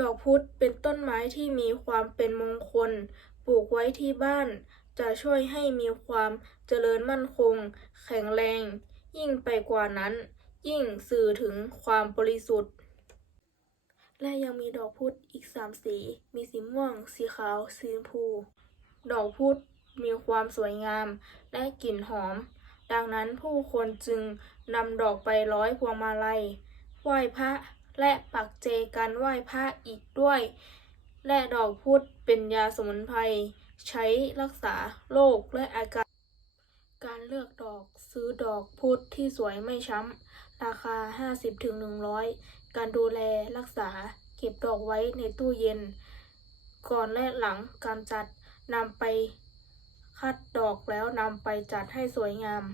ดอกพุธเป็นต้นไม้ที่มีความเป็นมงคล ปลูกไว้ที่บ้าน จะช่วยให้มีความเจริญมั่นคง แข็งแรง ยิ่งไปกว่านั้น ยิ่งสื่อถึงความบริสุทธิ์ และยังมีดอกพุธอีกสามสี มีสีม่วง สีขาว สีชมพู ดอกพุธมีความสวยงาม และกลิ่นหอม ดังนั้นผู้คนจึงนำดอกไปร้อยพวงมาลัย ไหว้พระ และปักเจกันไหว้พระอีกด้วย และดอกพุธเป็นยาสมุนไพรใช้รักษาโรคและอาการ การเลือกดอกซื้อดอกพุธที่สวยไม่ช้ำ ราคา 50-100 การดูแลรักษาเก็บดอกไว้ในตู้เย็น ก่อนและหลังการจัดนำไปคัดดอกแล้วนำไปจัดให้สวยงาม